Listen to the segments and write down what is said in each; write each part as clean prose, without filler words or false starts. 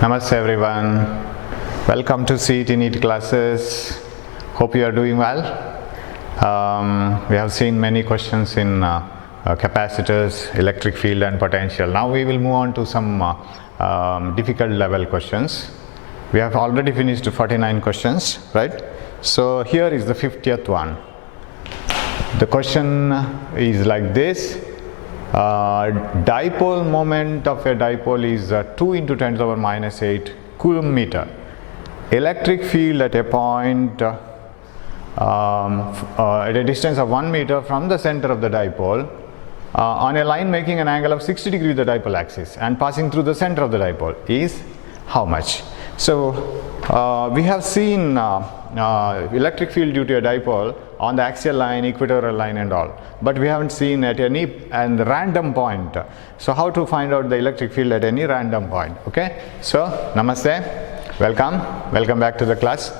Namaste everyone. Welcome to CET NEET classes. Hope you are doing well. We have seen many questions in capacitors, electric field and potential. Now we will move on to some difficult level questions. We have already finished 49 questions, right? So here is the 50th one. The question is like this. Dipole moment of a dipole is 2 into 10 to the power minus 8 coulomb meter. Electric field at a point at a distance of 1 meter from the center of the dipole on a line making an angle of 60 degrees with the dipole axis and passing through the center of the dipole is how much? So we have seen electric field due to a dipole on the axial line, equatorial line and all, but we haven't seen at any and random point. So how to find out the electric field at any random point? Okay, so namaste, welcome back to the class.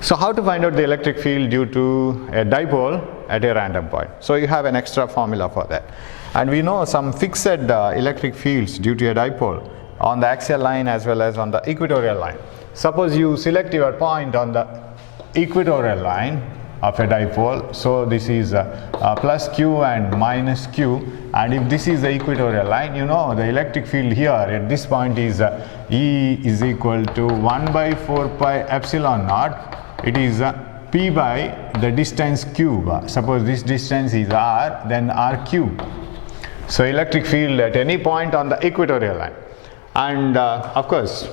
So how to find out the electric field due to a dipole at a random point? So you have an extra formula for that, and we know some fixed electric fields due to a dipole on the axial line as well as on the equatorial line. Suppose you select your point on the equatorial line of a dipole, so this is plus q and minus q, and if this is the equatorial line, you know the electric field here at this point is E is equal to 1 by 4 pi epsilon naught. It is p by the distance cube. Suppose this distance is r, then r cube. So electric field at any point on the equatorial line, and of course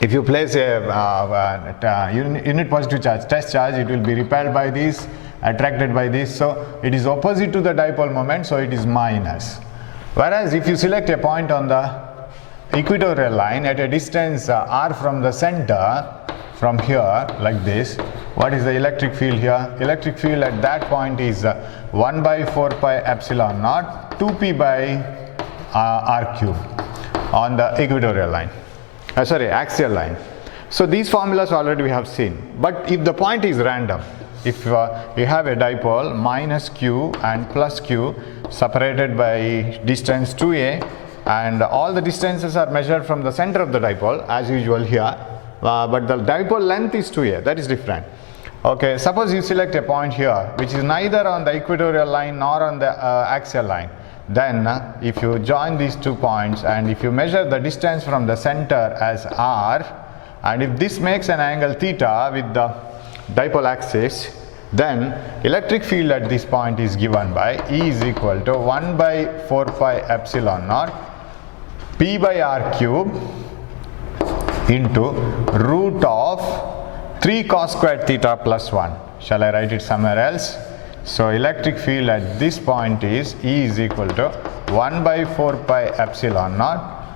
if you place a unit positive charge, test charge, it will be repelled by this, attracted by this, so it is opposite to the dipole moment, so it is minus. Whereas if you select a point on the equatorial line at a distance r from the center, from here like this, what is the electric field here? Electric field at that point is 1 by 4 pi epsilon naught 2p by r cube on the equatorial line. Axial line. So these formulas already we have seen, but if the point is random, if you have a dipole minus q and plus q separated by distance 2a, and all the distances are measured from the center of the dipole as usual here, but the dipole length is 2a, that is different. Okay, suppose you select a point here which is neither on the equatorial line nor on the axial line. Then if you join these 2 points and if you measure the distance from the center as r, and if this makes an angle theta with the dipole axis, then electric field at this point is given by E is equal to 1 by 4 pi epsilon naught p by r cube into root of 3 cos squared theta plus 1. Shall I write it somewhere else? So electric field at this point is E is equal to 1 by 4 pi epsilon naught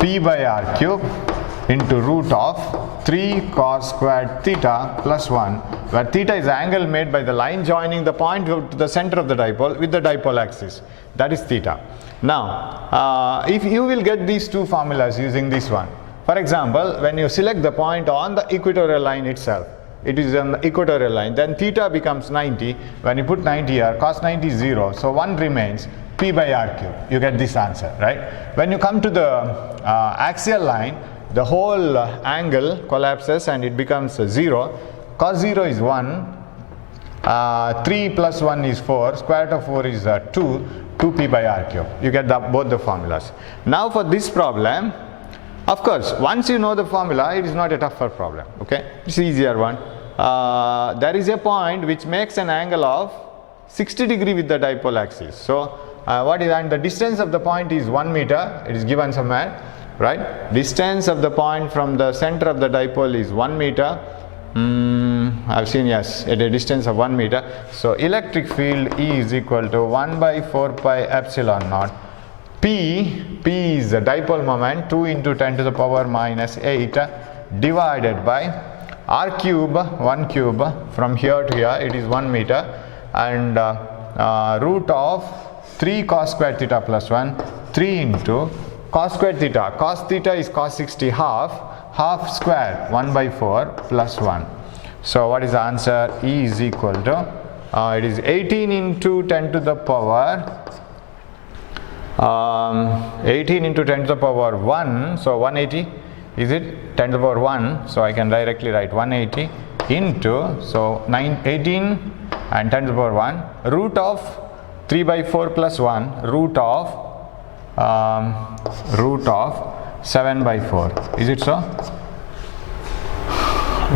p by r cube into root of 3 cos squared theta plus 1, where theta is the angle made by the line joining the point to the center of the dipole with the dipole axis. That is theta. Now, if you will get these two formulas using this one. For example, when you select the point on the equatorial line itself, it is on the equatorial line, then theta becomes 90. When you put 90 here, cos 90 is 0, so 1 remains, p by r cube. You get this answer, right? When you come to the axial line, the whole angle collapses and it becomes 0. Cos 0 is 1, 3 plus 1 is 4, square root of 4 is 2, 2p by r cube. You get both the formulas. Now for this problem, of course, once you know the formula, it is not a tougher problem, okay? It's easier one. There is a point which makes an angle of 60 degree with the dipole axis. So and the distance of the point is 1 meter, it is given somewhere, right? Distance of the point from the center of the dipole is 1 meter. I've seen, yes, at a distance of 1 meter. So electric field E is equal to 1 by 4 pi epsilon naught. P is the dipole moment, 2 into 10 to the power minus 8 divided by r cube, 1 cube, from here to here it is 1 meter, and root of 3 cos squared theta plus 1, 3 into cos squared theta. Cos theta is cos 60 half square 1 by 4 plus 1. So what is the answer? E is equal to it is 18 into 10 to the power 18 into 10 to the power 1, so 180, is it 10 to the power 1? So I can directly write 180 into, so 18 and 10 to the power 1, root of 3 by 4 plus 1, root of 7 by 4, is it so?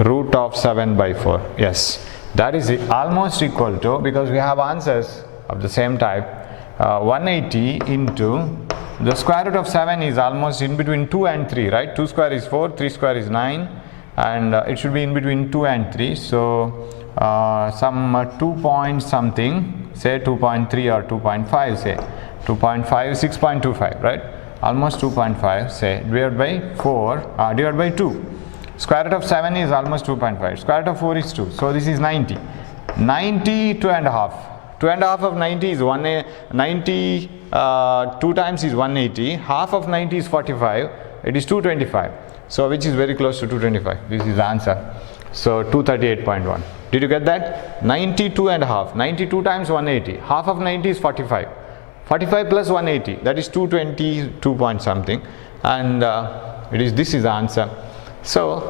Root of 7 by 4, yes, that is almost equal to, because we have answers of the same type, 180 into the square root of 7 is almost in between 2 and 3, right? 2 square is 4, 3 square is 9, and it should be in between 2 and 3, so some 2 point something, say 2.3 or 2.5, say 2.5, 6.25, right? Almost 2.5, say, divided by 4, divided by 2. Square root of 7 is almost 2.5, square root of 4 is 2, so this is 90. 90, 2 and a half. 2 and a half of 90 is 90, 2 times is 180, half of 90 is 45, it is 225. So which is very close to 225, this is the answer. So 238.1. Did you get that? 92 and a half, 92 times 180, half of 90 is 45. 45 plus 180, that is 222 point something, and this is the answer. So,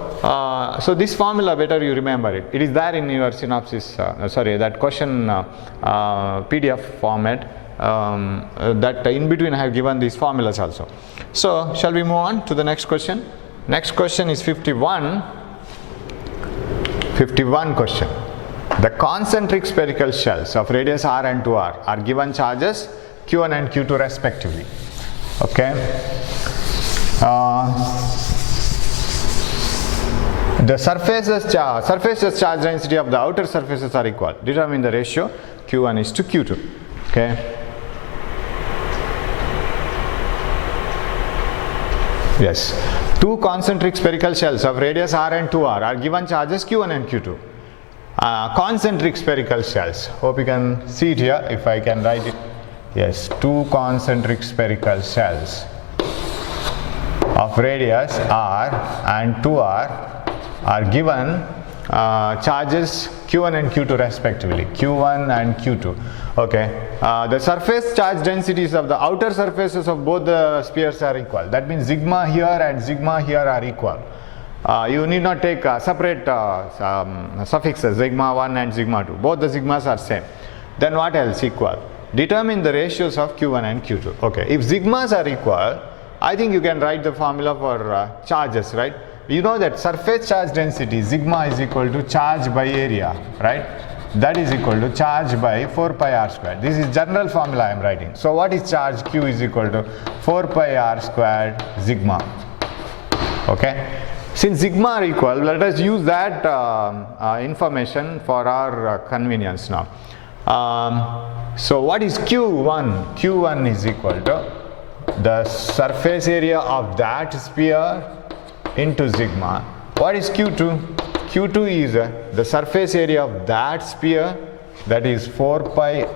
so this formula, better you remember it. It is there in your synopsis, that question PDF format. That in between I have given these formulas also. So, shall we move on to the next question? Next question is 51. 51 question. The concentric spherical shells of radius r and 2r are given charges q1 and q2 respectively. Okay. The surface charge density of the outer surfaces are equal. Determine the ratio q1 is to q2. Okay. Yes. Two concentric spherical shells of radius r and 2r are given charges q1 and q2. Concentric spherical shells. Hope you can see it here if I can write it. Yes. Two concentric spherical shells of radius r and 2r are given charges q1 and q2 respectively, q1 and q2. Okay, the surface charge densities of the outer surfaces of both the spheres are equal. That means sigma here and sigma here are equal. You need not take separate suffixes, sigma 1 and sigma 2. Both the sigmas are same. Then what else equal? Determine the ratios of q1 and q2. Okay, if sigmas are equal, I think you can write the formula for charges, right? You know that surface charge density sigma is equal to charge by area, right? That is equal to charge by 4 pi r squared. This is general formula I am writing. So what is charge? Q is equal to 4 pi r squared sigma. Okay. Since sigma are equal, let us use that information for our convenience now. So what is Q1? Q1 is equal to the surface area of that sphere into sigma. What is Q2? Q2 is the surface area of that sphere, that is 4 pi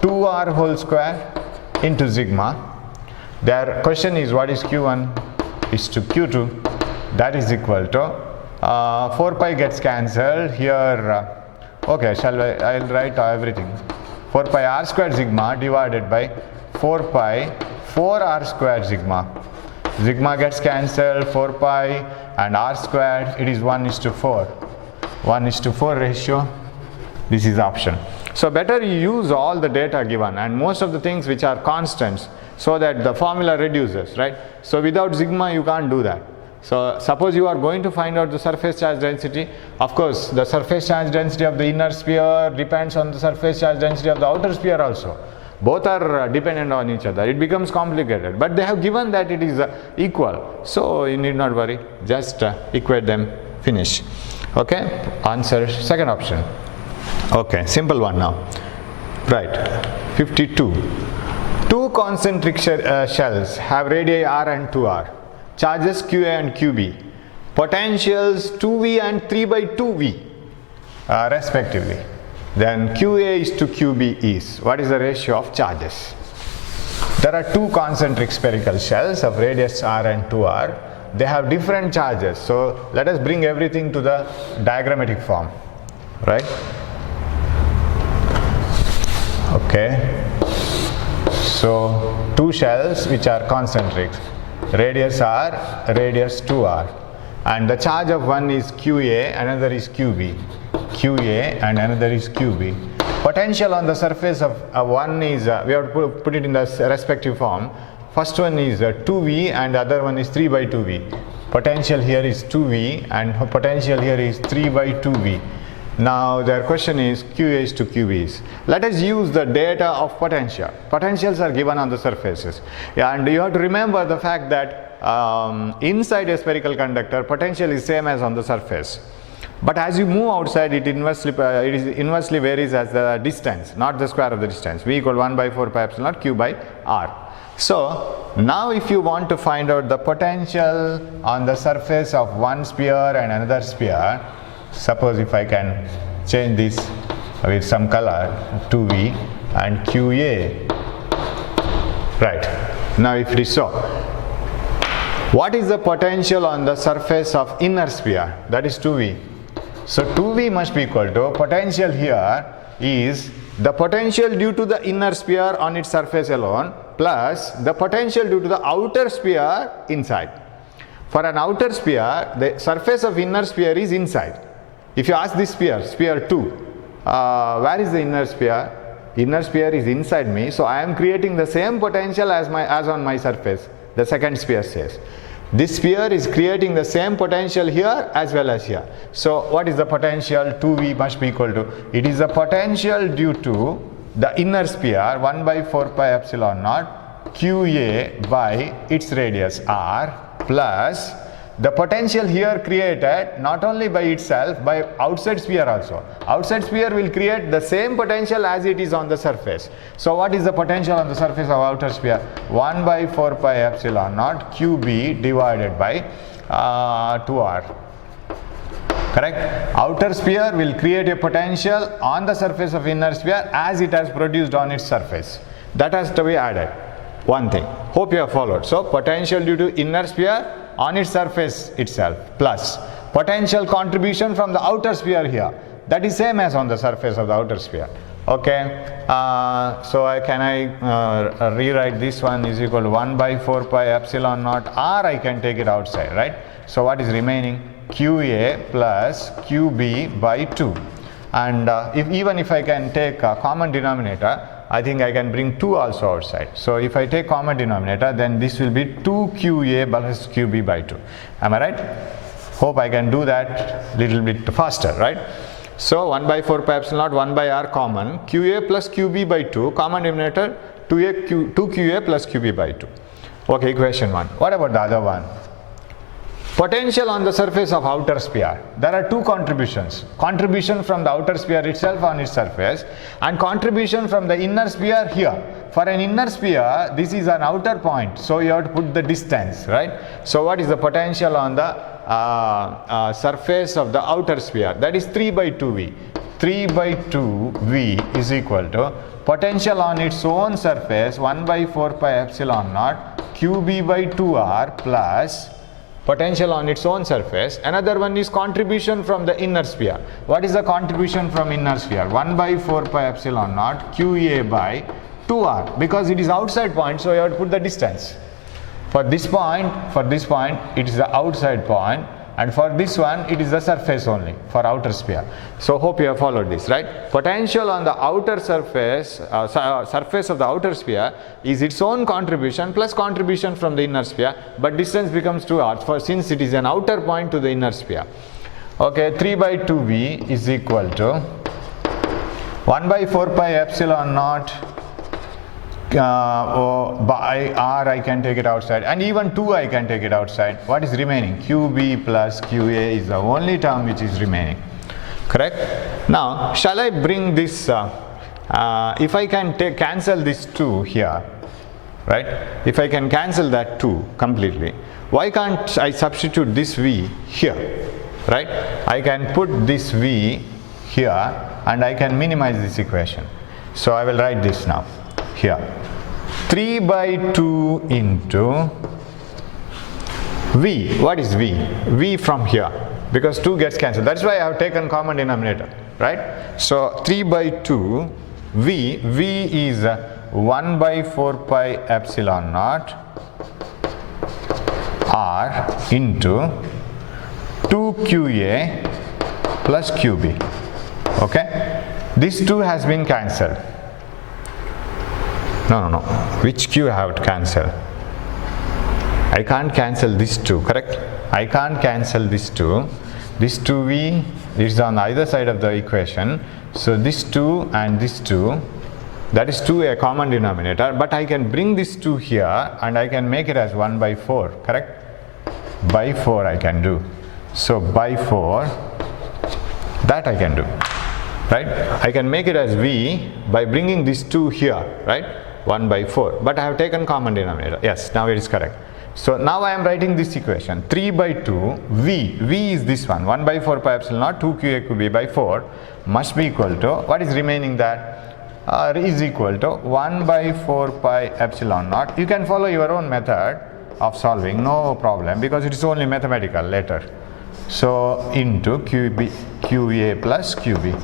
2r whole square into sigma. Their question is what is Q1 is to Q2, that is equal to 4 pi gets cancelled here. Okay, I'll write everything. 4 pi r squared sigma divided by 4 pi 4r squared sigma. Sigma gets cancelled, 4 pi and r squared, it is 1:4. 1:4 ratio, this is option. So better you use all the data given and most of the things which are constants so that the formula reduces, right? So without sigma you can't do that. So suppose you are going to find out the surface charge density, of course the surface charge density of the inner sphere depends on the surface charge density of the outer sphere also. Both are dependent on each other. It becomes complicated, but they have given that it is equal, so you need not worry, just equate them, finish. Okay, answer second option. Okay, simple one now. Right, 52. Two concentric shells have radii r and 2r, charges qa and qb, potentials 2v and 3 by 2v respectively. Then QA is to QB is, what is the ratio of charges? There are two concentric spherical shells of radius r and 2r. They have different charges. So let us bring everything to the diagrammatic form, right? Okay. So two shells which are concentric, radius r, radius 2r, and the charge of one is qa, another is qb, qa and another is qb. Potential on the surface of one is, we have to put it in the respective form. First one is 2v and the other one is 3 by 2v. Potential here is 2v and potential here is 3 by 2v. Now their question is QAs to QBs. Let us use the data of potential. Potentials are given on the surfaces. And you have to remember the fact that inside a spherical conductor, potential is same as on the surface. But as you move outside, it inversely varies as the distance, not the square of the distance. V equal 1 by 4 pi epsilon naught Q by R. So now if you want to find out the potential on the surface of one sphere and another sphere, suppose if I can change this with some color, 2V and QA, right. Now if it is so, what is the potential on the surface of inner sphere? That is 2V. So 2V must be equal to, potential here is the potential due to the inner sphere on its surface alone plus the potential due to the outer sphere inside. For an outer sphere, the surface of inner sphere is inside. If you ask this sphere, sphere 2, where is the inner sphere? Inner sphere is inside me, so I am creating the same potential as on my surface, the second sphere says. This sphere is creating the same potential here as well as here. So what is the potential? 2V must be equal to, it is the potential due to the inner sphere 1 by 4 pi epsilon naught QA by its radius R plus the potential here created not only by itself, by outside sphere also. Outside sphere will create the same potential as it is on the surface. So what is the potential on the surface of outer sphere? 1 by 4 pi epsilon naught QB divided by 2R. Correct? Outer sphere will create a potential on the surface of inner sphere as it has produced on its surface. That has to be added. One thing. Hope you have followed. So potential due to inner sphere on its surface itself plus potential contribution from the outer sphere here, that is same as on the surface of the outer sphere. Okay, so can I rewrite this one is equal to 1 by 4 pi epsilon naught R, I can take it outside, right? So what is remaining? QA plus QB by 2, and even if I can take a common denominator, I think I can bring 2 also outside. So if I take common denominator, then this will be 2QA plus QB by 2. Am I right? Hope I can do that little bit faster, right? So 1 by 4 pi epsilon naught 1 by R common, QA plus QB by 2, common denominator 2QA plus QB by 2. Okay, equation 1. What about the other one? Potential on the surface of outer sphere. There are two contributions. Contribution from the outer sphere itself on its surface and contribution from the inner sphere here. For an inner sphere, this is an outer point, so you have to put the distance, right? So what is the potential on the surface of the outer sphere? That is 3 by 2V. 3 by 2V is equal to potential on its own surface 1 by 4 pi epsilon naught QB by 2R plus potential on its own surface. Another one is contribution from the inner sphere. What is the contribution from inner sphere? 1 by 4 pi epsilon naught QA by 2R, because it is outside point, so you have to put the distance. For this point, it is the outside point, and for this one it is the surface only for outer sphere. So hope you have followed this, right? Potential on the outer surface, surface of the outer sphere is its own contribution plus contribution from the inner sphere, but distance becomes 2r since it is an outer point to the inner sphere. Okay, 3 by 2v is equal to 1 by 4 pi epsilon naught by R, I can take it outside, and even 2 I can take it outside. What is remaining? QB plus QA is the only term which is remaining. Correct? Now, shall I bring this, if I can cancel this 2 here, right? If I can cancel that 2 completely, why can't I substitute this V here, right? I can put this V here and I can minimize this equation. So I will write this now. Here, 3 by 2 into V. What is V? V from here, because 2 gets cancelled. That's why I have taken common denominator, right? So 3 by 2 V. V is 1 by 4 pi epsilon naught r into 2qa plus qb. Okay, this 2 has been cancelled. No, which q I have to cancel? I can't cancel this 2, correct? I can't cancel this 2. This 2v is on either side of the equation. So this 2 and this 2, that is 2 a common denominator, but I can bring this 2 here and I can make it as 1 by 4, correct? By 4 I can do. So by 4, that I can do, right? I can make it as v by bringing this 2 here, right? 1 by 4, but I have taken common denominator. Yes, now it is correct. So now I am writing this equation, 3 by 2 v is this one, 1 by 4 pi epsilon naught 2qa qb by 4 must be equal to, what is remaining, that is equal to 1 by 4 pi epsilon naught. You can follow your own method of solving, no problem, because it is only mathematical later. So into qa plus qb.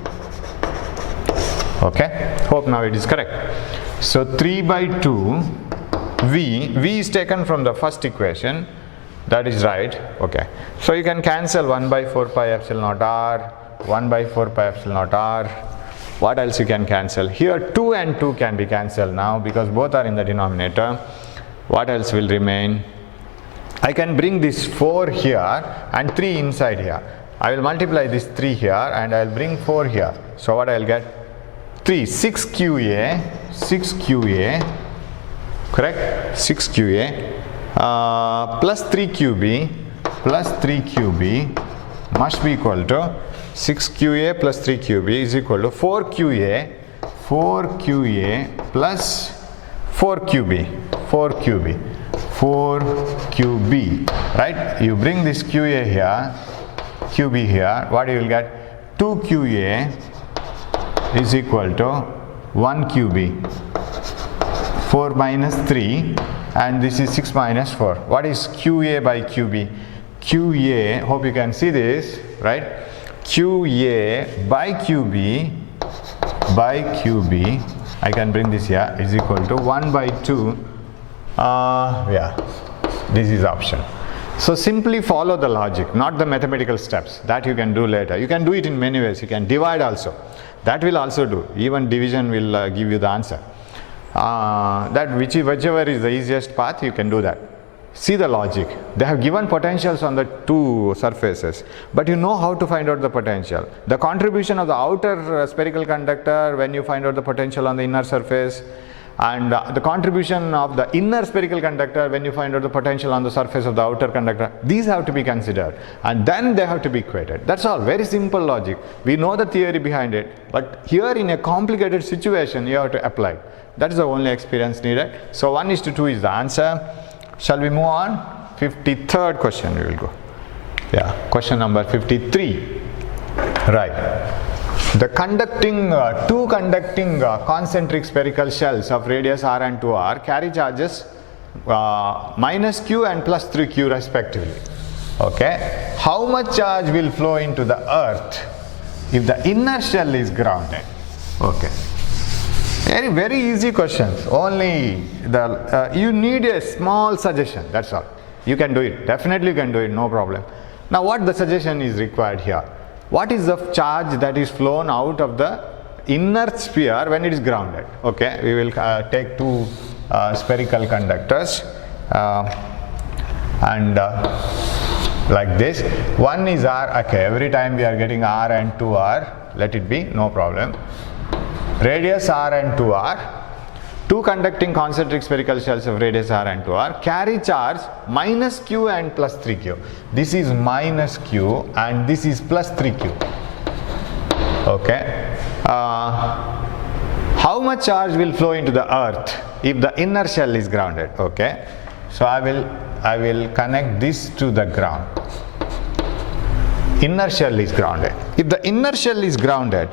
Okay, hope now it is correct. So 3 by 2 v is taken from the first equation, that is right. Okay, so you can cancel 1 by 4 pi epsilon naught r, 1 by 4 pi epsilon naught r. What else you can cancel? Here 2 and 2 can be cancelled now because both are in the denominator. What else will remain? I can bring this 4 here and 3 inside here. I will multiply this 3 here and I will bring 4 here. So what I will get? 3, 6qa, correct? 6qa plus 3qb must be equal to 6qa plus 3qb is equal to 4qa plus 4qb, right? You bring this qa here, qb here, what you will get? 2qa is equal to 1 qb, 4 minus 3, and this is 6 minus 4. What is qa by qb? qa, hope you can see this, right? qa by qb, I can bring this here, is equal to 1 by 2. Yeah, this is option. So simply follow the logic, not the mathematical steps. That you can do later. You can do it in many ways. You can divide also. That will also do. Even division will give you the answer. Whichever is the easiest path, you can do that. See the logic. They have given potentials on the two surfaces, but you know how to find out the potential. The contribution of the outer spherical conductor when you find out the potential on the inner surface, and the contribution of the inner spherical conductor when you find out the potential on the surface of the outer conductor, these have to be considered and then they have to be equated. That's all, very simple logic. We know the theory behind it, but here in a complicated situation you have to apply. That is the only experience needed. So 1:2 is the answer. Shall we move on? 53rd question we will go. Yeah, question number 53. Right. The two conducting concentric spherical shells of radius r and 2r carry charges minus q and plus 3q respectively. Okay. How much charge will flow into the earth if the inner shell is grounded? Okay. Very easy questions. Only you need a small suggestion. That's all. You can do it. Definitely you can do it. No problem. Now what the suggestion is required here? What is the charge that is flown out of the inner sphere when it is grounded? Okay, we will take two spherical conductors and like this. One is r. Okay, every time we are getting r and 2r, let it be, no problem. Radius r and 2r, two conducting concentric spherical shells of radius r and 2r carry charge minus q and plus 3q. This is minus q and this is plus 3q. Okay. How much charge will flow into the earth if the inner shell is grounded? Okay. So I will connect this to the ground. Inner shell is grounded. If the inner shell is grounded,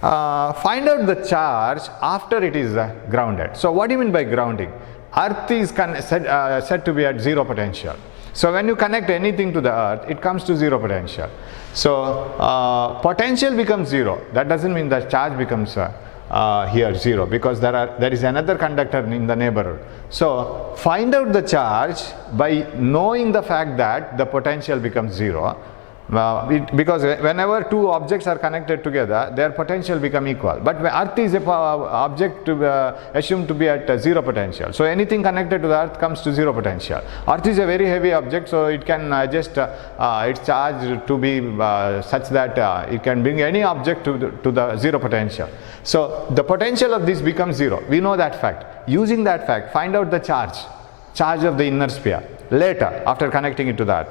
find out the charge after it is grounded. So what do you mean by grounding? Earth is said to be at zero potential. So when you connect anything to the earth, it comes to zero potential. So potential becomes zero. That doesn't mean that charge becomes here 0, because there is another conductor in the neighborhood. So find out the charge by knowing the fact that the potential becomes 0. Because whenever two objects are connected together, their potential become equal. But Earth is a object to assumed to be at 0 potential. So anything connected to the Earth comes to 0 potential. Earth is a very heavy object, so it can adjust its charge to be such that it can bring any object to the 0 potential. So the potential of this becomes 0. We know that fact. Using that fact, find out the charge of the inner sphere later after connecting it to the Earth.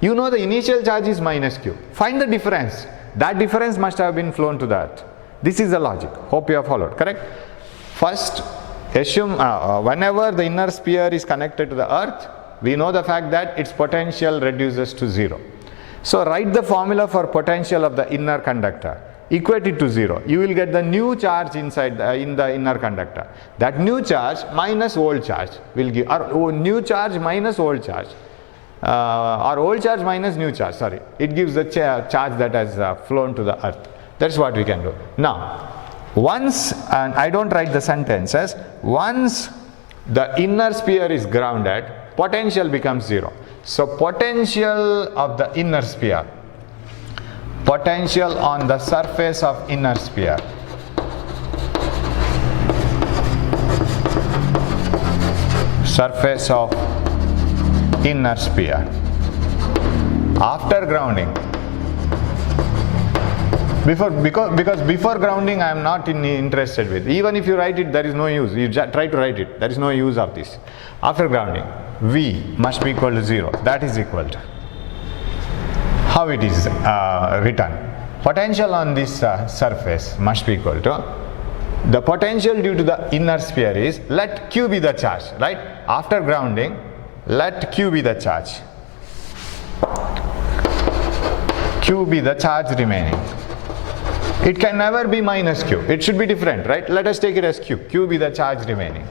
You know the initial charge is minus q. Find the difference. That difference must have been flown to the Earth. This is the logic. Hope you have followed. Correct? First, assume whenever the inner sphere is connected to the Earth, we know the fact that its potential reduces to 0. So write the formula for potential of the inner conductor. Equate it to 0. You will get the new charge inside in the inner conductor. That new charge minus old charge will give, or new charge minus old charge. Or old charge minus new charge, sorry, it gives the charge that has flown to the Earth. That's what we can do. Now, once, and I don't write the sentences, once the inner sphere is grounded, potential becomes 0. So potential of the inner sphere, potential on the surface of inner sphere, surface of inner sphere after grounding, because before grounding I am not interested with. Even if you write it, there is no use. You try to write it, there is no use of this. After grounding, V must be equal to 0. That is equal to, how it is written, potential on this surface must be equal to, the potential due to the inner sphere is, let Q be the charge, right? After grounding, let Q be the charge. Q be the charge remaining. It can never be minus Q. It should be different, right? Let us take it as Q. Q be the charge remaining.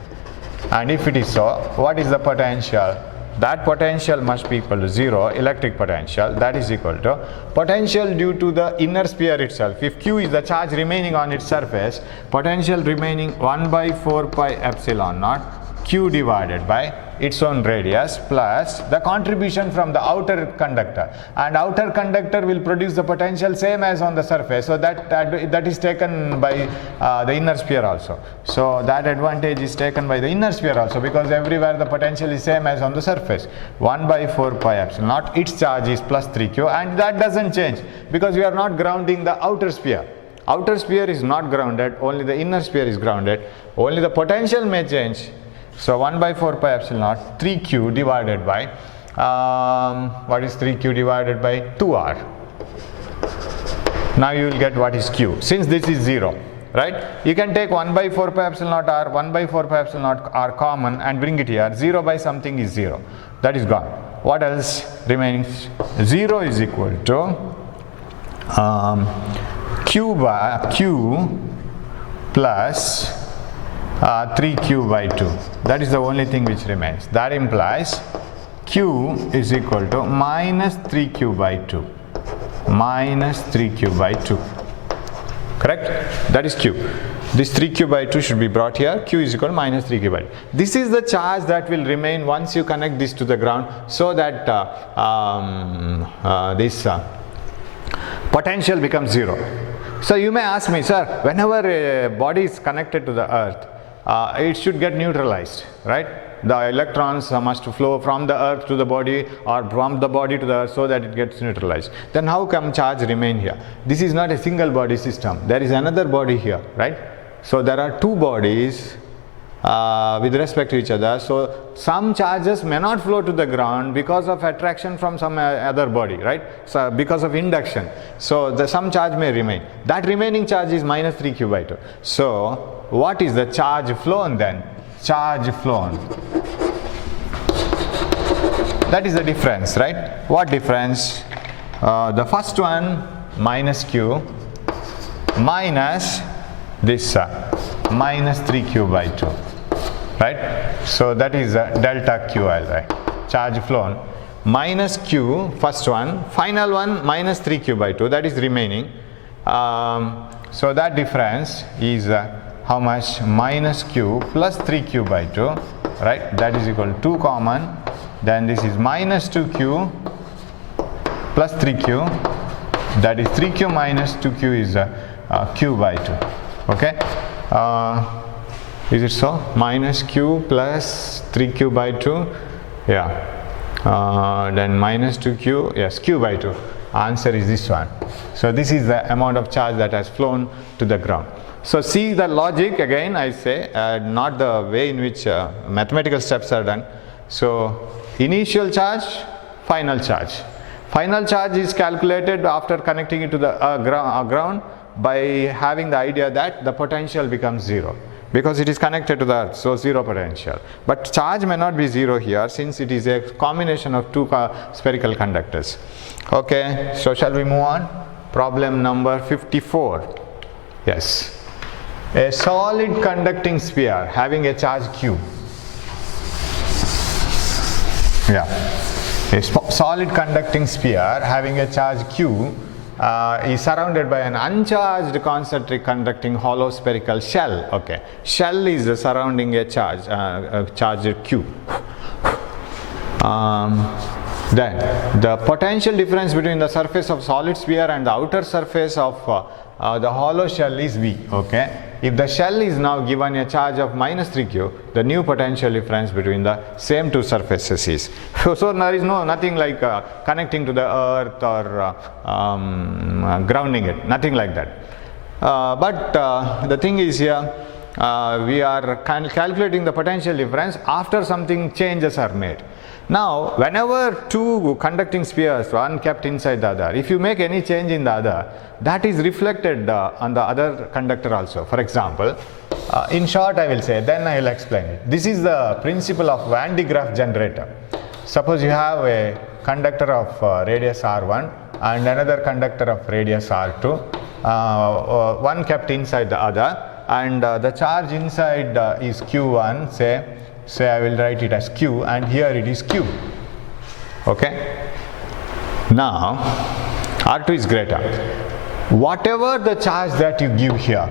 And if it is so, what is the potential? That potential must be equal to 0, electric potential. That is equal to potential due to the inner sphere itself. If Q is the charge remaining on its surface, potential remaining 1 by 4 pi epsilon naught Q divided by its own radius plus the contribution from the outer conductor, and outer conductor will produce the potential same as on the surface, so that is taken by the inner sphere also. So that advantage is taken by the inner sphere also, because everywhere the potential is same as on the surface. 1 by 4 pi epsilon naught, its charge is plus 3q, and that doesn't change because we are not grounding the outer sphere. Outer sphere is not grounded, only the inner sphere is grounded. Only the potential may change. So 1 by 4 pi epsilon naught, 3q divided by, what is 3q divided by 2r? Now you will get what is q, since this is 0, right? You can take 1 by 4 pi epsilon naught r, 1 by 4 pi epsilon naught r common and bring it here. 0 by something is 0. That is gone. What else remaining? 0 is equal to q plus 3q by 2. That is the only thing which remains. That implies q is equal to minus 3q by 2. Minus 3q by 2. Correct? That is q. This 3q by 2 should be brought here. Q is equal to minus 3q by 2. This is the charge that will remain once you connect this to the ground, so that this potential becomes 0. So you may ask me, sir, whenever a body is connected to the Earth, it should get neutralized, right? The electrons must flow from the Earth to the body, or from the body to the Earth, so that it gets neutralized. Then how come charge remain here? This is not a single body system. There is another body here, right? So there are two bodies with respect to each other. So some charges may not flow to the ground because of attraction from some other body, right? So because of induction. So some charge may remain. That remaining charge is minus 3q by 2. So what is the charge flown then? Charge flown. That is the difference, right? What difference? The first one, minus q, minus this minus 3q by 2, right? So that is delta q, I'll write. Charge flown minus q, first one, final one minus 3q by 2, that is remaining. so that difference is how much? Minus q plus 3q by 2, right? That is equal to 2 common. Then this is minus 2q plus 3q. That is 3q minus 2q is q by 2. Okay? Is it so? Minus q plus 3q by 2. Yeah. Then minus 2q. Yes, q by 2. Answer is this one. So this is the amount of charge that has flown to the ground. So see the logic again, I say, not the way in which mathematical steps are done. So initial charge, final charge. Final charge is calculated after connecting it to the ground by having the idea that the potential becomes 0 because it is connected to the earth, so 0 potential. But charge may not be 0 here since it is a combination of two spherical conductors. Okay, so shall we move on? Problem number 54. Yes. A solid conducting sphere having a charge q. Yeah. A solid conducting sphere having a charge q is surrounded by an uncharged concentric conducting hollow spherical shell. Okay. Shell is surrounding a charged q. Then the potential difference between the surface of solid sphere and the outer surface of the hollow shell is V. Okay. If the shell is now given a charge of minus 3q, the new potential difference between the same two surfaces is. So there is nothing like connecting to the earth or grounding it, nothing like that. But the thing is here, we are calculating the potential difference after something changes are made. Now, whenever two conducting spheres, one kept inside the other, if you make any change in the other, that is reflected on the other conductor also. For example, in short I will say, then I will explain it. This is the principle of Van de Graaff generator. Suppose you have a conductor of radius r1 and another conductor of radius r2, one kept inside the other, and the charge inside is q1, say I will write it as q, and here it is q. Okay. Now r2 is greater. Whatever the charge that you give here,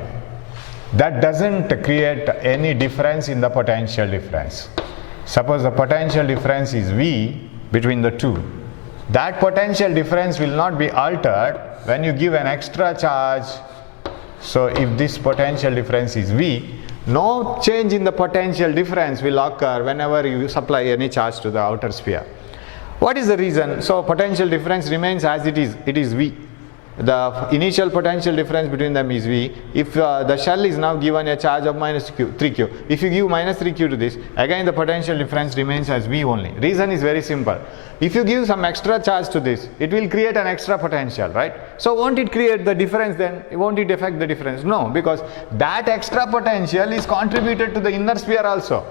that doesn't create any difference in the potential difference. Suppose the potential difference is V between the two. That potential difference will not be altered when you give an extra charge. So if this potential difference is V, no change in the potential difference will occur whenever you supply any charge to the outer sphere. What is the reason? So potential difference remains as it is V. The initial potential difference between them is V. If the shell is now given a charge of minus 3q, if you give minus 3q to this, again the potential difference remains as V only. Reason is very simple. If you give some extra charge to this, it will create an extra potential, right? So won't it create the difference then? Won't it affect the difference? No, because that extra potential is contributed to the inner sphere also.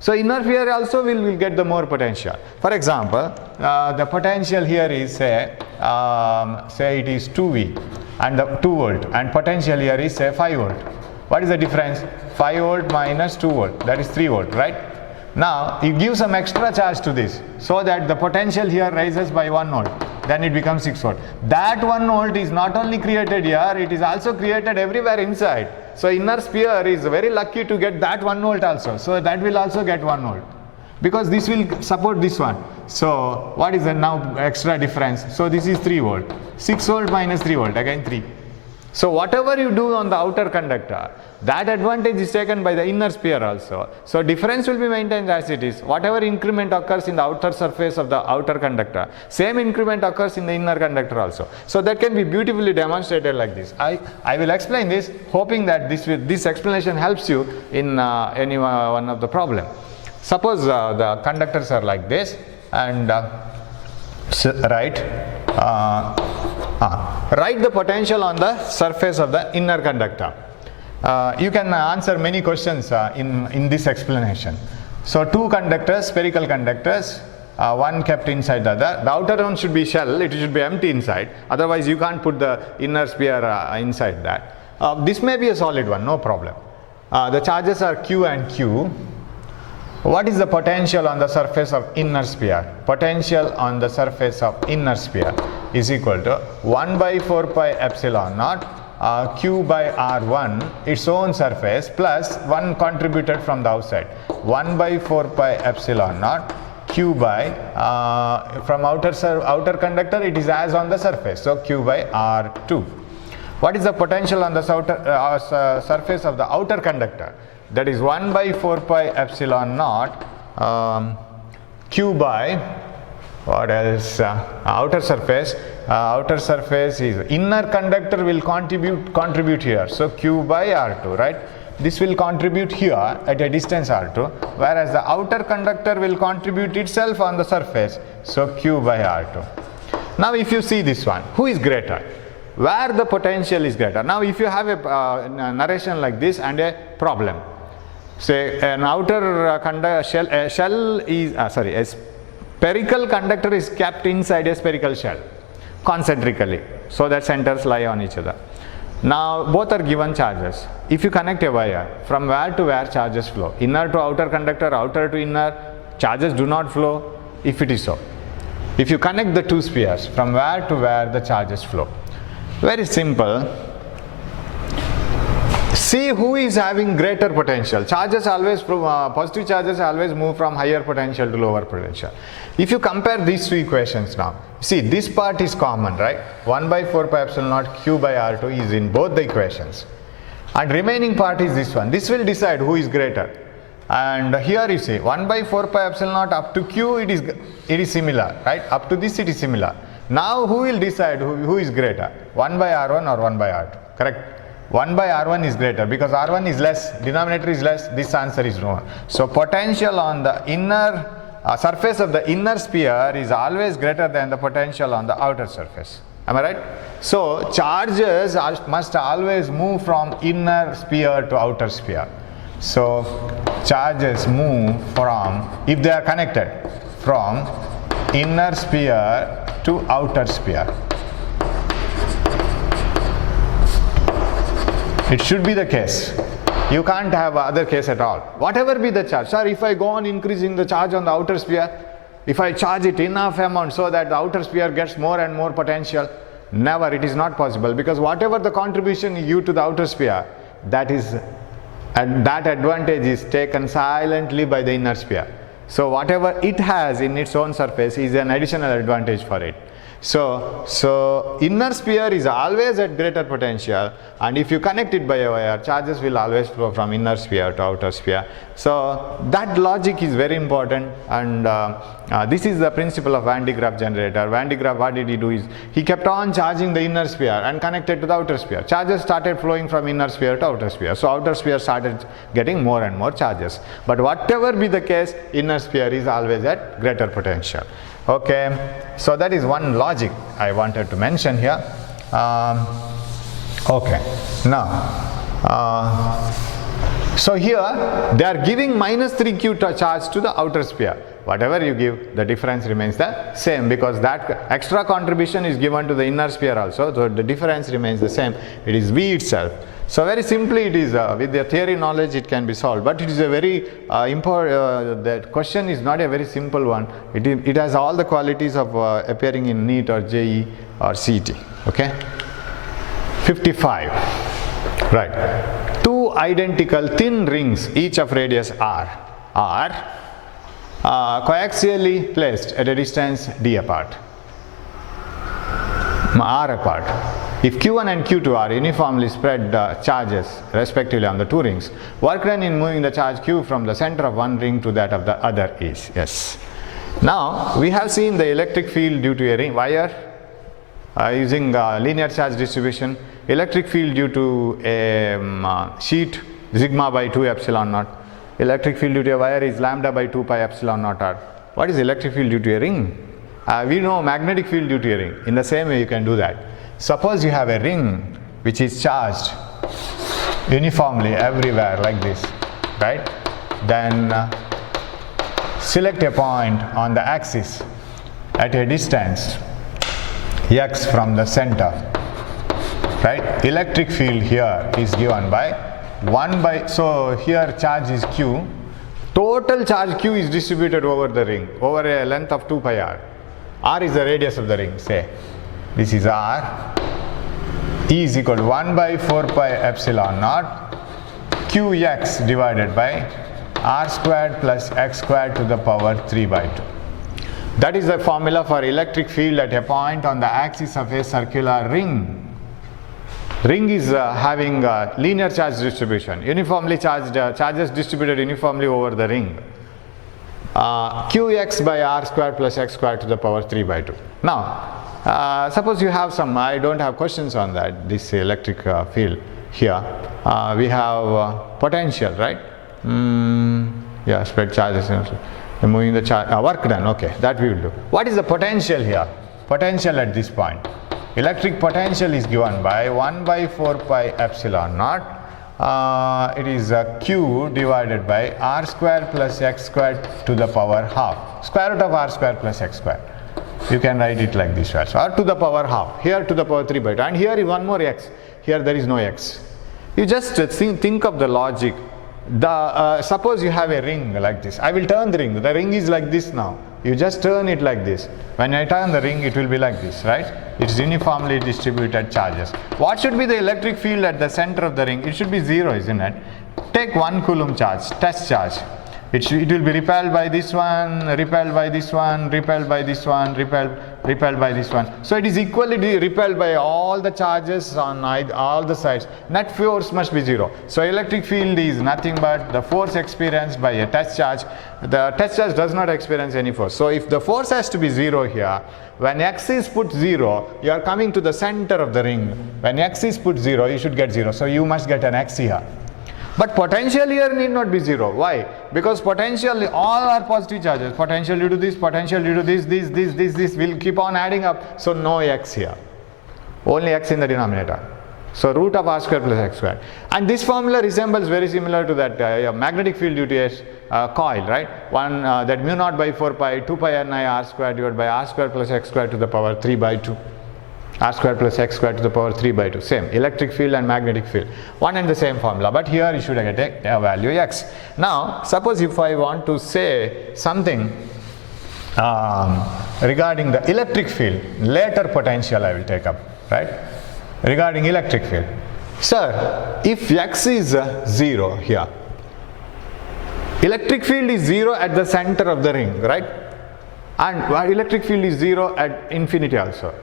So inner sphere also will get the more potential. For example, the potential here is say it is 2V and the 2 volt, and potential here is say 5 volt. What is the difference? 5 volt minus 2 volt, that is 3 volt, right? Now you give some extra charge to this so that the potential here rises by 1 volt, then it becomes 6 volt. That 1 volt is not only created here, it is also created everywhere inside. So inner sphere is very lucky to get that 1 volt also. So that will also get 1 volt because this will support this one. So what is the now extra difference? So this is 3 volt. 6 volt minus 3 volt, again 3. So whatever you do on the outer conductor, that advantage is taken by the inner sphere also. So difference will be maintained as it is. Whatever increment occurs in the outer surface of the outer conductor, same increment occurs in the inner conductor also. So that can be beautifully demonstrated like this. I will explain this, hoping that this explanation helps you in any one of the problem. Suppose the conductors are like this, and write the potential on the surface of the inner conductor. You can answer many questions in this explanation. So two conductors, spherical conductors, one kept inside the other. The outer one should be shell, it should be empty inside, otherwise you can't put the inner sphere inside that. This may be a solid one, no problem. The charges are Q and Q. What is the potential on the surface of inner sphere? Potential on the surface of inner sphere is equal to 1 by 4 pi epsilon naught q by r1 its own surface plus 1 contributed from the outside, 1 by 4 pi epsilon naught q by from outer conductor it is as on the surface, so q by r2. What is the potential on the surface of the outer conductor? That is 1 by 4 pi epsilon naught q by what else, outer surface. Outer surface is inner conductor will contribute here, so q by r2, right? This will contribute here at a distance r2, whereas the outer conductor will contribute itself on the surface, so q by r2. Now if you see this one, who is greater? Where the potential is greater? Now if you have a narration like this and a problem, say an outer shell is a spherical conductor is kept inside a spherical shell concentrically, so that centers lie on each other. Now both are given charges. If you connect a wire, from where to where charges flow? Inner to outer conductor, outer to inner, charges do not flow if it is so. If you connect the two spheres, from where to where the charges flow? Very simple. See who is having greater potential. Charges always, positive charges always move from higher potential to lower potential. If you compare these two equations now, see this part is common, right? 1 by 4 pi epsilon naught q by r2 is in both the equations. And remaining part is this one. This will decide who is greater. And here you see 1 by 4 pi epsilon naught up to q it is similar, right? Up to this it is similar. Now who will decide who is greater? 1 by r1 or 1 by r2, correct? 1 by r1 is greater because r1 is less, denominator is less, this answer is no. So potential on the inner surface of the inner sphere is always greater than the potential on the outer surface. Am I right? So charges must always move from inner sphere to outer sphere. So charges move from, if they are connected, from inner sphere to outer sphere. It should be the case. You can't have other case at all. Whatever be the charge. Sir, if I go on increasing the charge on the outer sphere, if I charge it enough amount so that the outer sphere gets more and more potential, never, it is not possible, because whatever the contribution you give to the outer sphere, that advantage is taken silently by the inner sphere. So whatever it has in its own surface is an additional advantage for it. So inner sphere is always at greater potential, and if you connect it by a wire, charges will always flow from inner sphere to outer sphere. So that logic is very important, and this is the principle of Van de Graaff generator. Van de Graaff, what did he do is, he kept on charging the inner sphere and connected to the outer sphere. Charges started flowing from inner sphere to outer sphere. So outer sphere started getting more and more charges. But whatever be the case, inner sphere is always at greater potential. Okay, so that is one logic I wanted to mention here. Okay, now, so here they are giving minus 3q charge to the outer sphere. Whatever you give, the difference remains the same, because that extra contribution is given to the inner sphere also, so the difference remains the same. It is V itself. So very simply it is, with the theory knowledge it can be solved, but it is a very important, that question is not a very simple one. It has all the qualities of appearing in NEET or JEE or CET. Okay. 55. Right. Two identical thin rings, each of radius r, are coaxially placed at a distance d apart, r apart. If Q1 and Q2 are uniformly spread charges respectively on the two rings, work done in moving the charge Q from the center of one ring to that of the other is, yes. Now we have seen the electric field due to a ring wire using linear charge distribution, electric field due to a sheet sigma by 2 epsilon naught, electric field due to a wire is lambda by 2 pi epsilon naught r. What is electric field due to a ring? We know magnetic field due to a ring. In the same way you can do that. Suppose you have a ring which is charged uniformly everywhere like this, right? Then select a point on the axis at a distance x from the center, right? Electric field here is given by 1 by, so here charge is q, total charge q is distributed over the ring over a length of 2 pi r. R is the radius of the ring, say this is r, E is equal to 1 by 4 pi epsilon naught qx divided by r squared plus x squared to the power 3 by 2. That is the formula for electric field at a point on the axis of a circular ring. Ring is having a linear charge distribution, uniformly charged, charges distributed uniformly over the ring. Qx by r squared plus x squared to the power 3 by 2. Now, suppose you have some, I don't have questions on that, this electric field here. We have potential, right? Yeah, spread charges, moving the charge, work done, okay, that we will do. What is the potential here? Potential at this point. Electric potential is given by 1 by 4 pi epsilon naught. It is Q divided by r square plus x squared to the power half. Square root of r square plus x square. You can write it like this, right? Or to the power half. Here to the power 3 by 2. And here is one more x. Here there is no x. You just think of the logic. Suppose you have a ring like this. I will turn the ring. The ring is like this now. You just turn it like this. When I turn the ring, it will be like this, right? It's uniformly distributed charges. What should be the electric field at the center of the ring? It should be 0, isn't it? Take 1 coulomb charge, test charge. It will be repelled by this one, repelled by this one, repelled by this one, repelled by this one. So it is equally repelled by all the charges on all the sides. Net force must be 0. So electric field is nothing but the force experienced by a test charge. The test charge does not experience any force. So if the force has to be 0 here, when x is put 0, you are coming to the center of the ring. When x is put 0, you should get 0. So you must get an x here. But potential here need not be 0. Why? Because potential, all are positive charges. Potential due to this, potential due to this will keep on adding up. So no x here. Only x in the denominator. So root of r square plus x square. And this formula resembles very similar to that magnetic field due to a coil, right? One that mu naught by 4 pi 2 pi n I r square divided by r square plus x square to the power 3 by 2. R square plus x square to the power 3 by 2. Same electric field and magnetic field. One and the same formula. But here you should get a value x. Now suppose if I want to say something regarding the electric field, later potential I will take up, right? Regarding electric field. Sir, if x is 0 here, electric field is 0 at the center of the ring, right? And electric field is 0 at infinity also.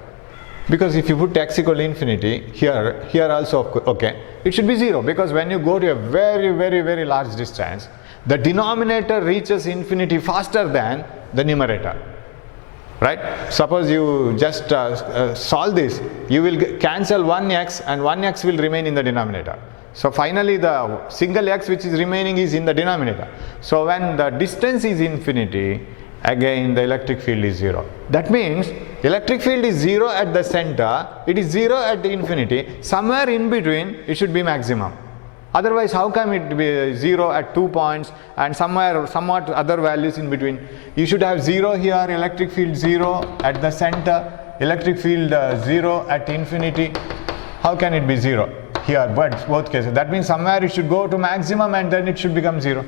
Because if you put x equal to infinity, here also, okay, it should be 0, because when you go to a very large distance, the denominator reaches infinity faster than the numerator, right? Suppose you just solve this, you will cancel 1x and 1x will remain in the denominator. So finally the single x which is remaining is in the denominator. So when the distance is infinity, again the electric field is 0. That means electric field is 0 at the center, it is 0 at the infinity, somewhere in between it should be maximum. Otherwise how can it be 0 at 2 points and somewhat other values in between? You should have 0 here, electric field 0 at the center, electric field 0 at infinity. How can it be 0 here? But both cases. That means somewhere it should go to maximum and then it should become 0.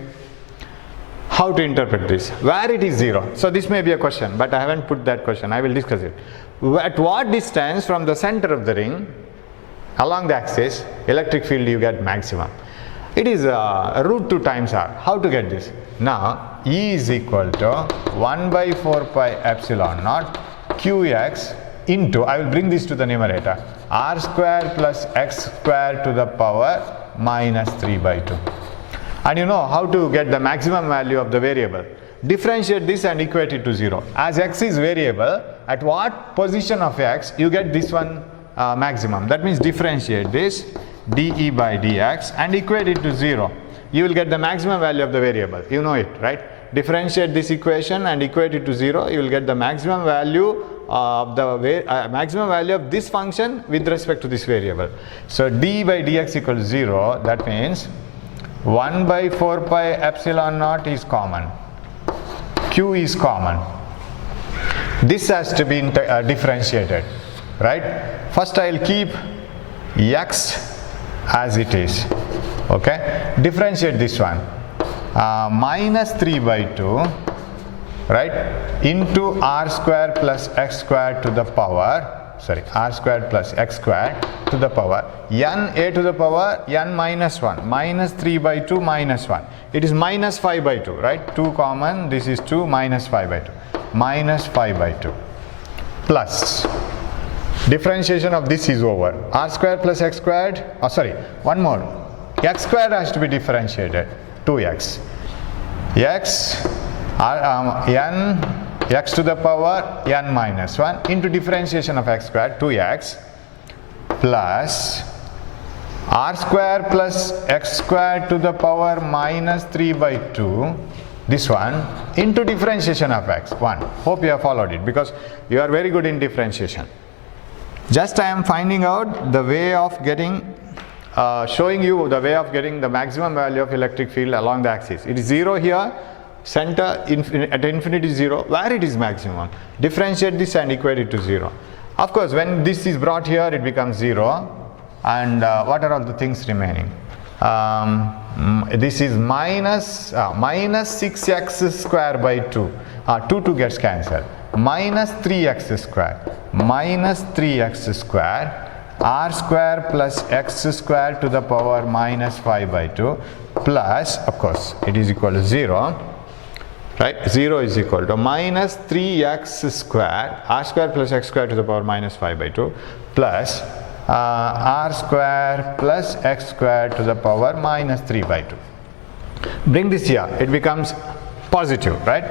How to interpret this? Where it is 0? So this may be a question, but I haven't put that question. I will discuss it. At what distance from the center of the ring, along the axis, electric field you get maximum? It is root 2 times r. How to get this? Now, E is equal to 1 by 4 pi epsilon naught qx into, I will bring this to the numerator, r square plus x square to the power minus 3 by 2. And you know how to get the maximum value of the variable. Differentiate this and equate it to 0. As x is variable, at what position of x you get this one maximum. That means differentiate this dE by dx and equate it to 0. You will get the maximum value of the variable. You know it, right? Differentiate this equation and equate it to 0. You will get the maximum value of the maximum value of this function with respect to this variable. So dE by dx equals 0. That means 1 by 4 pi epsilon naught is common. Q is common. This has to be differentiated, right? First I will keep x as it is. Okay? Differentiate this one. Minus 3 by 2, right? Into r square plus x square to the power r squared plus x squared to the power n a to the power n minus 1 minus 3 by 2 minus 1. It is minus 5 by 2, right? 2 common, this is 2 minus 5 by 2. Minus 5 by 2 plus differentiation of this is over. R squared plus x squared, one more. X squared has to be differentiated. 2x. N x to the power n minus 1 into differentiation of x squared 2x plus r square plus x squared to the power minus 3 by 2, this one, into differentiation of x 1. Hope you have followed it because you are very good in differentiation. Just I am finding out the way of getting showing you the way of getting the maximum value of electric field along the axis. It is 0 here, center at infinity 0, where it is maximum. Differentiate this and equate it to 0. Of course, when this is brought here, it becomes 0. And what are all the things remaining? This is minus 6x square by 2. 2 gets cancelled. Minus 3x square. Minus 3x square. R square plus x square to the power minus 5 by 2 plus, of course, it is equal to 0, right? 0 is equal to minus 3x square, r square plus x square to the power minus 5 by 2 plus r square plus x square to the power minus 3 by 2. Bring this here, it becomes positive, right?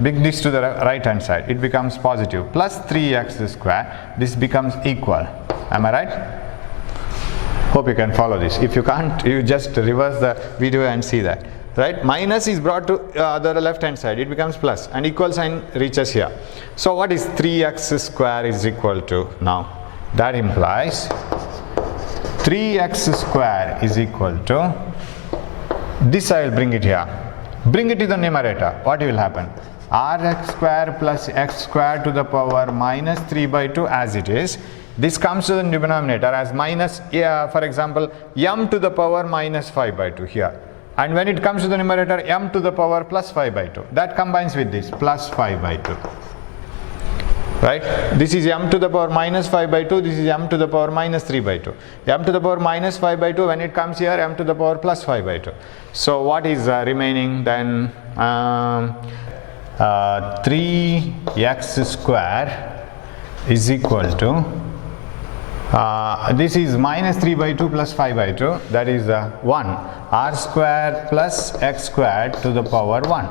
Bring this to the right hand side, it becomes positive, plus 3x square, this becomes equal. Am I right? Hope you can follow this. If you can't, you just reverse the video and see that. Right? Minus is brought to the left hand side, it becomes plus, and equal sign reaches here. So what is 3x square is equal to now? That implies 3x square is equal to, this I will bring it here. Bring it to the numerator. What will happen? Rx square plus x square to the power minus 3 by 2 as it is. This comes to the denominator as minus, for example, m to the power minus 5 by 2 here. And when it comes to the numerator, m to the power plus 5 by 2. That combines with this, plus 5 by 2. Right? This is m to the power minus 5 by 2, this is m to the power minus 3 by 2. m to the power minus 5 by 2, when it comes here, m to the power plus 5 by 2. So what is remaining then? 3x square is equal to, this is minus 3 by 2 plus 5 by 2, that is 1. R square plus x squared to the power 1.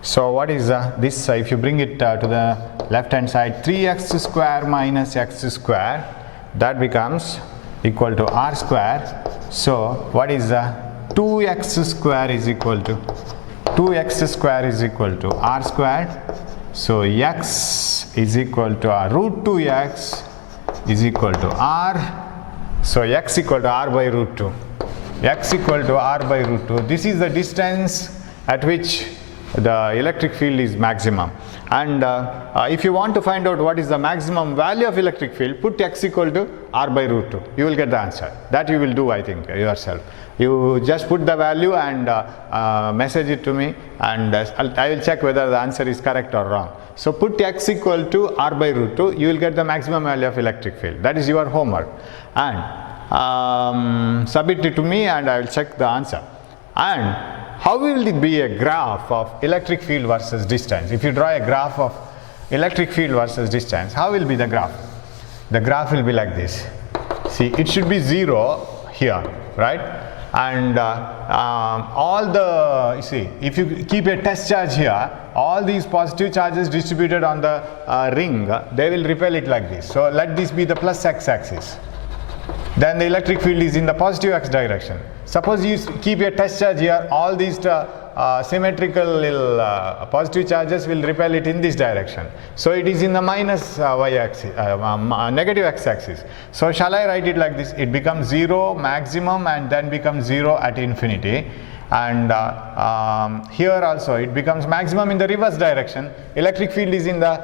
So what is this? If you bring it to the left hand side, 3x square minus x square, that becomes equal to r square. So what is 2x square is equal to, 2x square is equal to r squared. So x is equal to root 2x is equal to r. So x equal to r by root 2. X equal to r by root 2. This is the distance at which the electric field is maximum. And if you want to find out what is the maximum value of electric field, put x equal to r by root 2. You will get the answer. That you will do, I think, yourself. You just put the value and message it to me, and I will check whether the answer is correct or wrong. So put x equal to r by root 2, you will get the maximum value of electric field. That is your homework. And submit it to me and I will check the answer. And how will it be a graph of electric field versus distance? If you draw a graph of electric field versus distance, how will be the graph? The graph will be like this. See, it should be 0 here, right? And all the, you see, if you keep a test charge here, all these positive charges distributed on the ring, they will repel it like this. So let this be the plus x axis. Then the electric field is in the positive x direction. Suppose you keep a test charge here, all these symmetrical positive charges will repel it in this direction. So it is in the minus y axis, negative x axis. So shall I write it like this? It becomes 0 maximum and then becomes 0 at infinity. And here also it becomes maximum in the reverse direction. Electric field is in the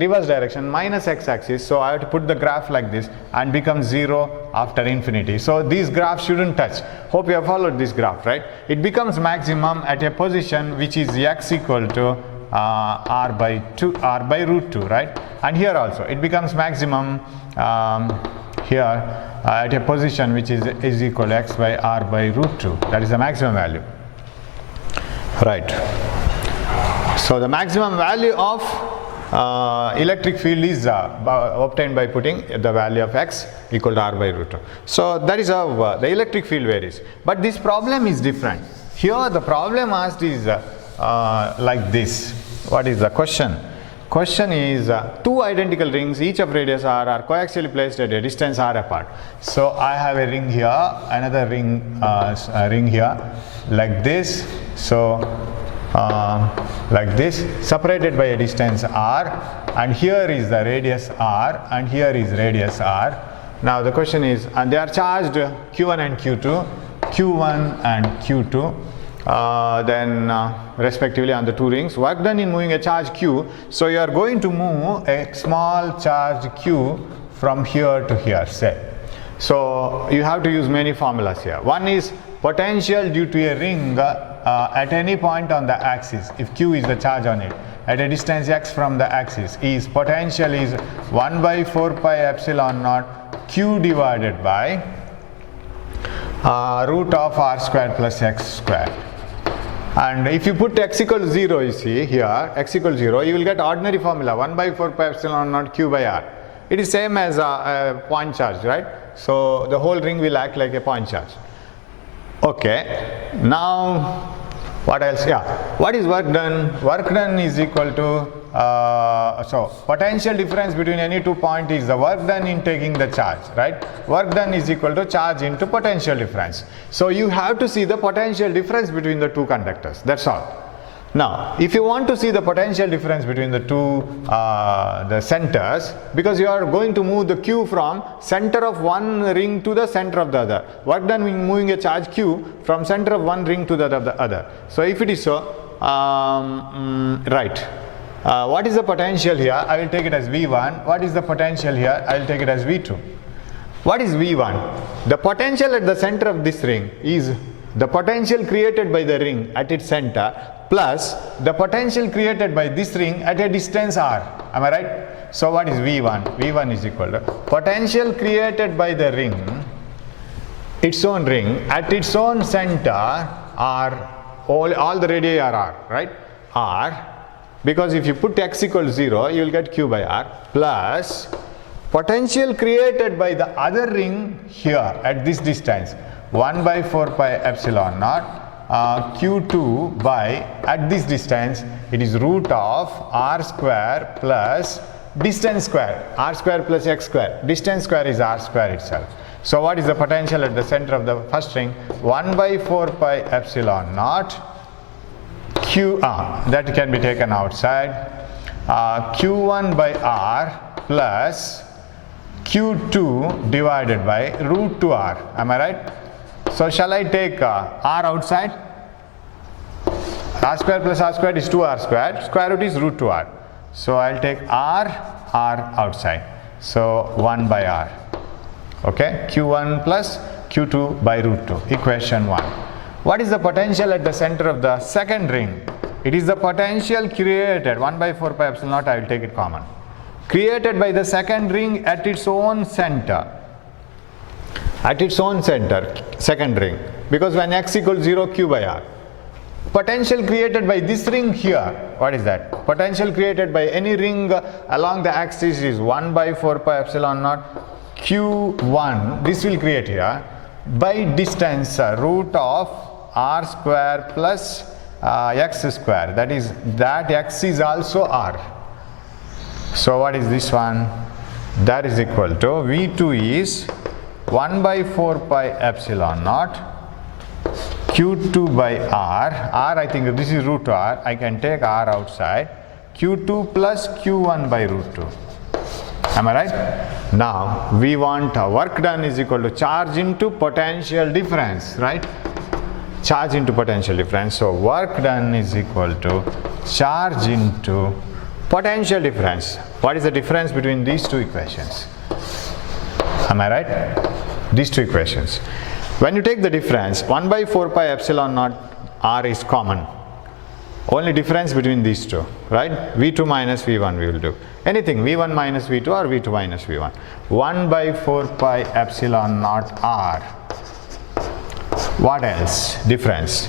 reverse direction, minus x axis. So I have to put the graph like this and become 0 after infinity. So these graphs shouldn't touch. Hope you have followed this graph, right? It becomes maximum at a position which is x equal to r by root 2, right? And here also it becomes maximum here at a position which is equal to x by r by root 2. That is the maximum value, right? So the maximum value of electric field is obtained by putting the value of x equal to r by root 2. So that is how the electric field varies. But this problem is different. Here the problem asked is like this. What is the question? Question is two identical rings, each of radius r, are coaxially placed at a distance r apart. So I have a ring here, another ring here, like this. So like this, separated by a distance r, and here is the radius r, and here is radius r. Now the question is, and they are charged q1 and q2, q1 and q2. Then respectively on the two rings. Work done in moving a charge q. So you are going to move a small charge q from here to here, say. So you have to use many formulas here. One is potential due to a ring at any point on the axis, if q is the charge on it, at a distance x from the axis, is potential is 1 by 4 pi epsilon naught q divided by root of r squared plus x squared. And if you put x equal to 0, you see here, x equal to 0, you will get ordinary formula 1 by 4 pi epsilon naught q by r. It is same as a point charge, right? So the whole ring will act like a point charge. Okay, now what else? Yeah, what is work done? Work done is equal to so potential difference between any 2 points is the work done in taking the charge, right? Work done is equal to charge into potential difference. So you have to see the potential difference between the two conductors. That's all. Now, if you want to see the potential difference between the two the centers, because you are going to move the q from center of one ring to the center of the other. Work done in moving a charge q from center of one ring to the other. So if it is so, right. What is the potential here? I will take it as V1. What is the potential here? I will take it as V2. What is V1? The potential at the center of this ring is the potential created by the ring at its center plus the potential created by this ring at a distance r. Am I right? So what is V1? V1 is equal to potential created by the ring, its own ring, at its own center r, all the radii are r, right? R. Because if you put x equal to 0, you will get q by r, plus potential created by the other ring here at this distance, 1 by 4 pi epsilon naught q2 by, at this distance, it is root of r square plus distance square, r square plus x square. Distance square is r square itself. So what is the potential at the center of the first ring? 1 by 4 pi epsilon naught q, that can be taken outside, q1 by r plus q2 divided by root 2r. Am I right? So shall I take r outside? R square plus r squared is 2r squared. Square root is root 2r. So I'll take r outside. So 1 by r. Okay, q1 plus q2 by root 2. Equation 1. What is the potential at the center of the second ring? It is the potential created, 1 by 4 pi epsilon naught, I will take it common, created by the second ring at its own center. At its own center, second ring. Because when x equals 0, q by r. Potential created by this ring here, what is that? Potential created by any ring along the axis is 1 by 4 pi epsilon naught q1, this will create here, by distance root of r square plus x square, that is, that x is also r. So what is this one? That is equal to V2 is 1 by 4 pi epsilon naught q2 by r. I think this is root r, I can take r outside, q2 plus q1 by root 2. Am I right? Now we want work done is equal to charge into potential difference, right? Charge into potential difference. So work done is equal to charge into potential difference. What is the difference between these two equations? Am I right? These two equations. When you take the difference, 1 by 4 pi epsilon naught r is common. Only difference between these two, right? V2 minus V1 we will do. Anything, V1 minus V2 or V2 minus V1. 1 by 4 pi epsilon naught R. What else? Difference.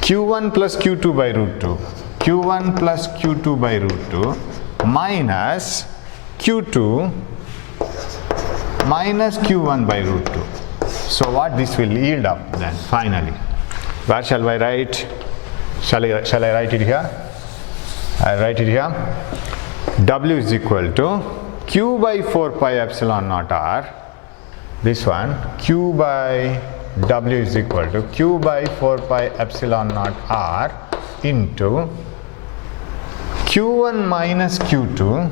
Q1 plus Q2 by root 2. Q1 plus Q2 by root 2 minus Q2 minus Q1 by root 2. So what this will yield up then finally? Where shall I write? Shall I write it here? I write it here. W is equal to Q by 4 pi epsilon naught R. This one, Q by W is equal to Q by 4 pi epsilon naught R into Q1 minus Q2,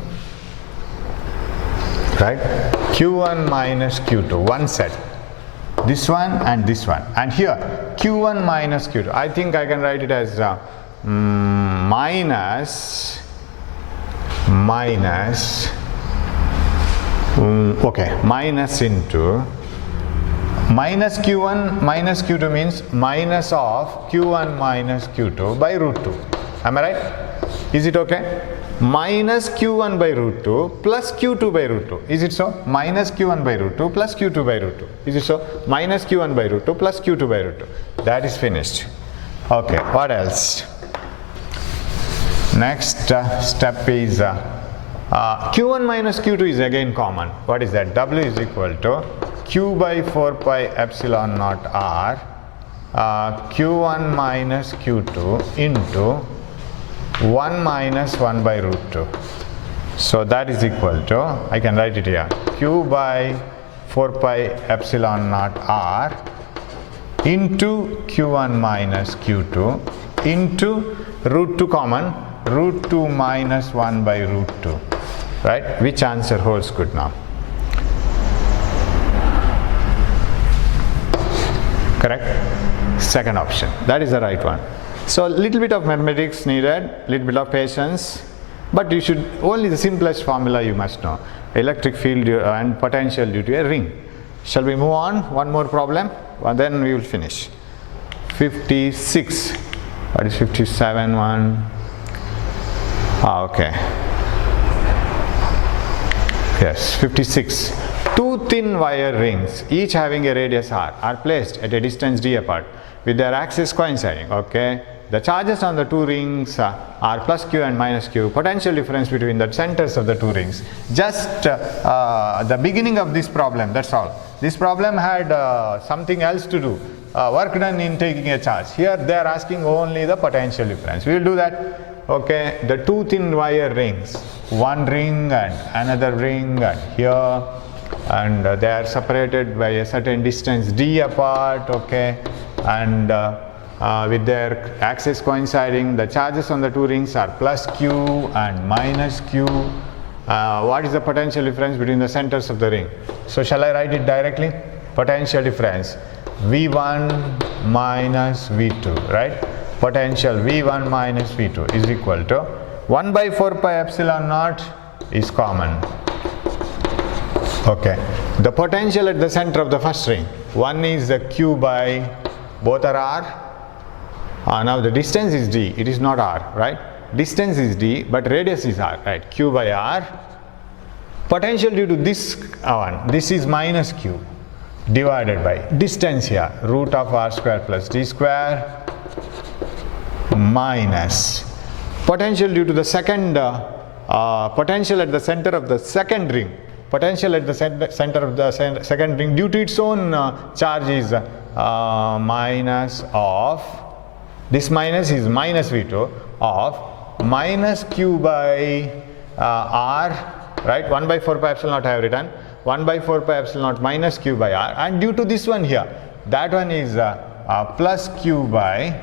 right? Q1 minus Q2, one set. This one and this one. And here, Q1 minus Q2. I think I can write it as minus into minus Q1 minus Q2 means minus of Q1 minus Q2 by root 2. Am I right? Is it okay? Minus Q1 by root 2 plus Q2 by root 2. Is it so? Minus Q1 by root 2 plus Q2 by root 2. Is it so? Minus Q1 by root 2 plus Q2 by root 2. That is finished. Okay, what else? Next step is Q1 minus Q2 is again common. What is that? W is equal to Q by 4 pi epsilon naught R Q1 minus Q2 into 1 minus 1 by root 2. So that is equal to, I can write it here, Q by 4 pi epsilon naught R into Q1 minus Q2 into root 2 common, root 2 minus 1 by root 2. Right? Which answer holds good now? Correct? Second option. That is the right one. So little bit of mathematics needed, little bit of patience, but you should, only the simplest formula you must know. Electric field and potential due to a ring. Shall we move on? One more problem, and then we will finish. 56. What is 57 one? Okay. Yes, 56. Two thin wire rings, each having a radius r, are placed at a distance d apart with their axes coinciding. Okay. The charges on the two rings are plus q and minus q. Potential difference between the centers of the two rings. Just the beginning of this problem, that's all. This problem had something else to do. Work done in taking a charge. Here they are asking only the potential difference. We will do that. Okay, the two thin wire rings, one ring and another ring and here, and they are separated by a certain distance d apart. Okay, and with their axes coinciding, the charges on the two rings are plus q and minus q. What is the potential difference between the centers of the ring? So shall I write it directly? Potential difference V1 minus V2, right? Potential V1 minus V2 is equal to 1 by 4 pi epsilon naught is common. Okay, the potential at the center of the first ring, one is the q by, both are r. Now the distance is d, it is not r, right? Distance is d, but radius is r, right? Q by r. Potential due to this one, this is minus q divided by distance here, root of r square plus d square minus potential due to the second potential at the center of the second ring. Potential at the center of the second ring due to its own charge is minus of, this minus is minus V2 of minus q by r, right? 1 by 4 pi epsilon naught I have written, 1 by 4 pi epsilon naught minus q by r, and due to this one here, that one is plus q by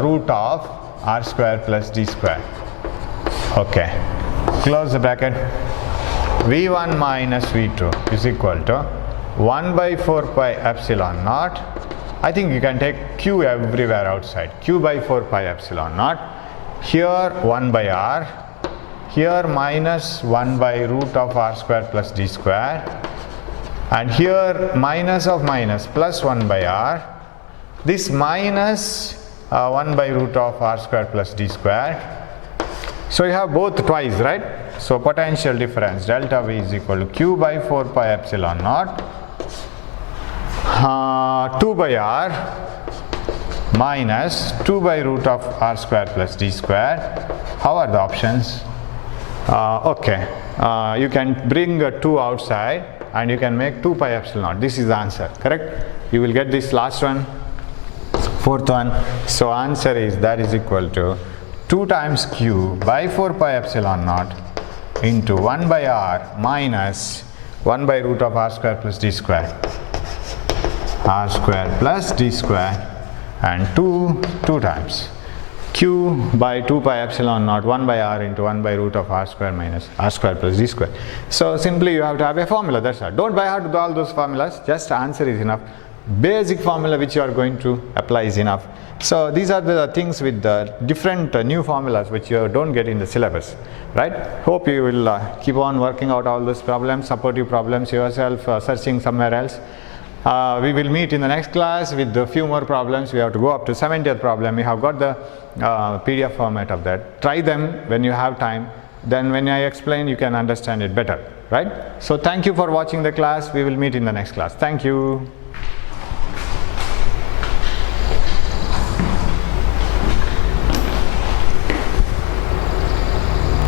root of r square plus d square. Okay, close the bracket. V1 minus V2 is equal to 1 by 4 pi epsilon naught. I think you can take q everywhere outside. Q by 4 pi epsilon naught. Here 1 by r. Here minus 1 by root of r square plus d square. And here minus of minus plus 1 by r. This minus 1 by root of r square plus d square. So you have both twice, right? So potential difference delta V is equal to q by 4 pi epsilon naught 2 by r minus 2 by root of r square plus d square. How are the options? Okay, you can bring 2 outside and you can make 2 pi epsilon naught. This is the answer, correct? You will get this last one, fourth one. So answer is that is equal to 2 times q by 4 pi epsilon naught into 1 by r minus 1 by root of r square plus d square. R square plus d square and 2 times q by 2 pi epsilon naught 1 by r into 1 by root of r square minus r square plus d square. So simply you have to have a formula, that's all. Don't by heart with all those formulas, just answer is enough. Basic formula which you are going to apply is enough. So these are the things with the different new formulas which you don't get in the syllabus, right? Hope you will keep on working out all those problems, supportive problems yourself, searching somewhere else. We will meet in the next class with a few more problems. We have to go up to 70th problem. We have got the PDF format of that. Try them when you have time. Then when I explain, you can understand it better, right? So thank you for watching the class. We will meet in the next class. Thank you.